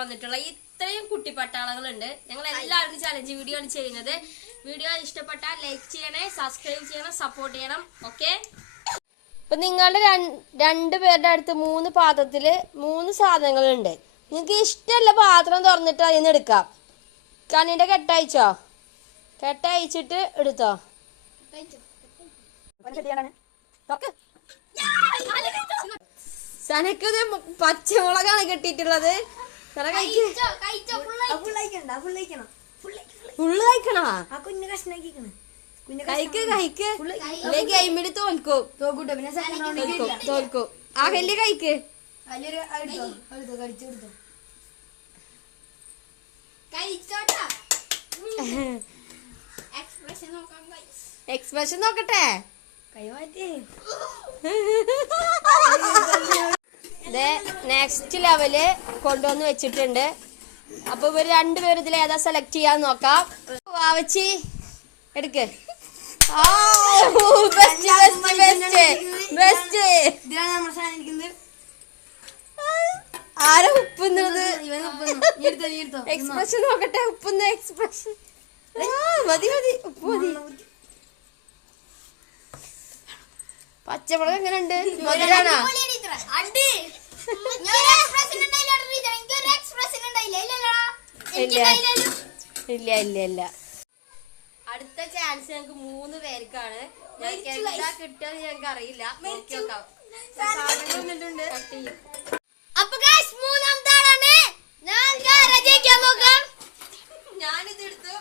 വന്നിട്ടുള്ള ഇത്രയും കുട്ടി കുട്ടിപ്പട്ടാളകളുണ്ട് ഞങ്ങൾ എല്ലാവർക്കും ചലഞ്ച് വീഡിയോ ആണ് ചെയ്യുന്നത് വീഡിയോ ഇഷ്ടപ്പെട്ടാൽ ലൈക്ക് ചെയ്യണേ സബ്സ്ക്രൈബ് ചെയ്യണം സപ്പോർട്ട് ചെയ്യണം ഓക്കെ ഇപ്പൊ നിങ്ങളുടെ രണ്ട് പേരുടെ അടുത്ത് മൂന്ന് പാത്രത്തിൽ മൂന്ന് സാധനങ്ങളുണ്ട് നിങ്ങൾക്ക് ഇഷ്ടമല്ല പാത്രം തുറന്നിട്ട് അതിൽ നിന്ന് എടുക്കാം കണ്ണിന്റെ കെട്ടയച്ചോ കെട്ടയച്ചിട്ട് എടുത്തോ സനക്കത് പച്ചമുളകാണ് കെട്ടിയിട്ടുള്ളത്. ഫുള്ള് കഴിക്കണോ? ആ കുഞ്ഞു കഷ്ണാക്കിക്കണ് ഇല്ലേ. തോൽക്കും തോൽക്കും. തോൽക്കും എക്സ്പ്രഷൻ നോക്കട്ടെ. കൈ മാറ്റി. നെക്സ്റ്റ് ലെവൽ കൊണ്ടുവന്ന് വെച്ചിട്ടുണ്ട്. അപ്പൊ ഇവർ രണ്ടുപേരും ഇതിൽ ഏതാ സെലക്ട് ചെയ്യാൻ നോക്കാം. വാവച്ചി എടുക്ക്. ആരാ ഉപ്പുന്നത്? എക്സ്പ്രഷൻ നോക്കട്ടെ ഉപ്പുന്ന എക്സ്പ്രഷൻ മതി മതി ഉപ്പ് മതി. പച്ചമുളക് എങ്ങനെയുണ്ട്? മധുരാണോ? ഇല്ല. ഇല്ല ഇല്ല ഇല്ല. അടുത്ത ചാൻസ് ഞങ്ങൾക്ക് മൂന്ന് പേർക്കാണ്. ഞങ്ങൾക്ക് എന്താ കിട്ടുക ഞങ്ങൾക്ക് അറിയില്ല. നോക്കി നോക്കാം. സാധനങ്ങൾ വന്നിട്ടുണ്ട് കട്ട് ചെയ്യും അപ്പൊ ഗൈസ് മൂന്നാമത്തെ ആളാണ് ഞാൻ ആരാ ജയിക്കാൻ നോക്കാം ഞാനിത് എടുത്തു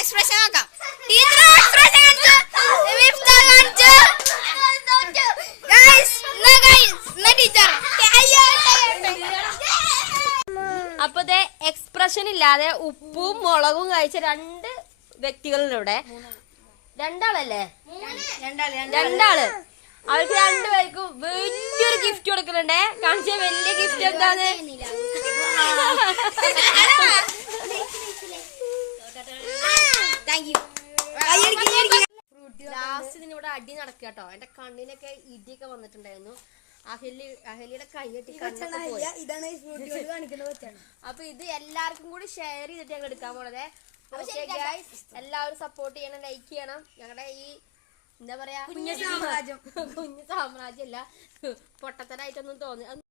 എക്സ്പ്രഷൻ നോക്കാം ടീച്ചർ എക്സ്പ്രഷൻ കാണിച്ചു വിഫ്ത കാണിച്ചു ഗൈസ് എന്നാ ഗൈസ് എന്നാ ടീച്ചർ അയ്യോ അപ്പൊ ദേ ഇല്ലാതെ ഉപ്പും മുളകും കഴിച്ച രണ്ട് വ്യക്തികളിലൂടെ രണ്ടാളല്ലേ? രണ്ടാൾ. അവർക്ക് രണ്ടുപേർക്കും വലിയൊരു ഗിഫ്റ്റ് കൊടുക്കുന്നുണ്ടേ. കാണിച്ച വലിയ ഗിഫ്റ്റ് എന്താന്ന്? ലാസ്റ്റ് ഇതിനിവിടെ അടി നടക്കുക കേട്ടോ. എന്റെ കണ്ണിനൊക്കെ ഇടിയൊക്കെ വന്നിട്ടുണ്ടായിരുന്നു. അഹലിയുടെ കൈ കെട്ടി കണ്ണൊക്കെ ഇതാണ് കാണിക്കുന്ന കൊച്ചാണ് അപ്പൊ ഇത് എല്ലാവർക്കും കൂടി ഷെയർ ചെയ്തിട്ട് ഞങ്ങൾ എടുക്കാൻ പോണതേ. എല്ലാവരും സപ്പോർട്ട് ചെയ്യണം ലൈക്ക് ചെയ്യണം. ഞങ്ങളുടെ ഈ എന്താ പറയാ? കുഞ്ഞു സാമ്രാജ്യം. കുഞ്ഞു സാമ്രാജ്യം അല്ല പൊട്ടത്തനായിട്ടൊന്നും തോന്നി